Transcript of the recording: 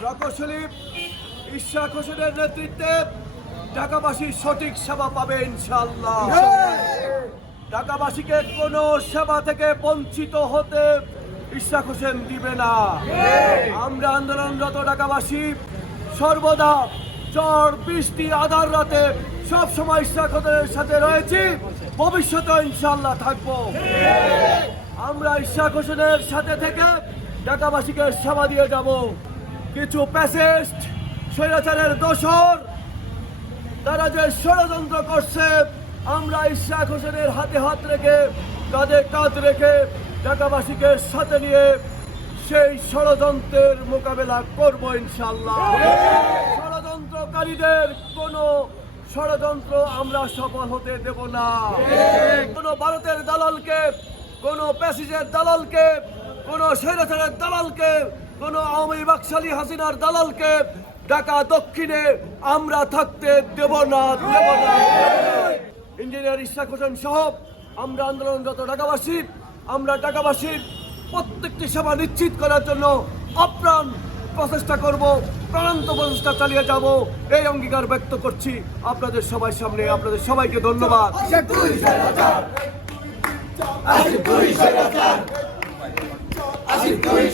প্রকৌশলী ইশরাক হোসেনের নেতৃত্বে ঢাকাবাসী সঠিক সেবা পাবে ইনশাআল্লাহ। ঢাকাবাসীকে কোনো সেবা থেকে বঞ্চিত হতে ইশরাক হোসেন দিবে না। আমরা আন্দোলনরত ঢাকাবাসী সর্বদা ঝড় বৃষ্টি আধার রাতে সব সময় ইশরাক হোসেনের সাথে রয়েছি, ভবিষ্যতে ইনশাআল্লাহ থাকবো। আমরা ইশরাক হোসেনের সাথে থেকে ঢাকাবাসীকে সেবা দিয়ে যাব। কিছু প্যাসেস্ট স্বৈরাচারের দোসর তারা যে ষড়যন্ত্র করছে, আমরা ইশরাক হোসেনের হাতে হাত রেখে কাঁধে কাঁধ রেখে ঢাকাবাসীকে সাথে নিয়ে সেই ষড়যন্ত্রের মোকাবেলা করব ইনশাআল্লাহ। ষড়যন্ত্রকারীদের কোনো ষড়যন্ত্র আমরা সফল হতে দেব না। কোনো ভারতের দালালকে, কোনো প্যাসিজের দালালকে, কোনো স্বৈরাচারের দালালকে, কোনো আওয়ামী বাকশালী হাসিনার দালালকে ঢাকা দক্ষিণে আমরা থাকতে দেব না। ইঞ্জিনিয়ার ইশরাক হোসেন সহ আমরা আন্দোলনরত ঢাকাবাসী, আমরা ঢাকাবাসীর প্রত্যেকটি সেবা নিশ্চিত করার জন্য আপ্রাণ প্রচেষ্টা করব, প্রাণান্ত প্রচেষ্টা চালিয়ে যাব, এই অঙ্গীকার ব্যক্ত করছি আপনাদের সবার সামনে। আপনাদের সবাইকে ধন্যবাদ। আসিফ তুই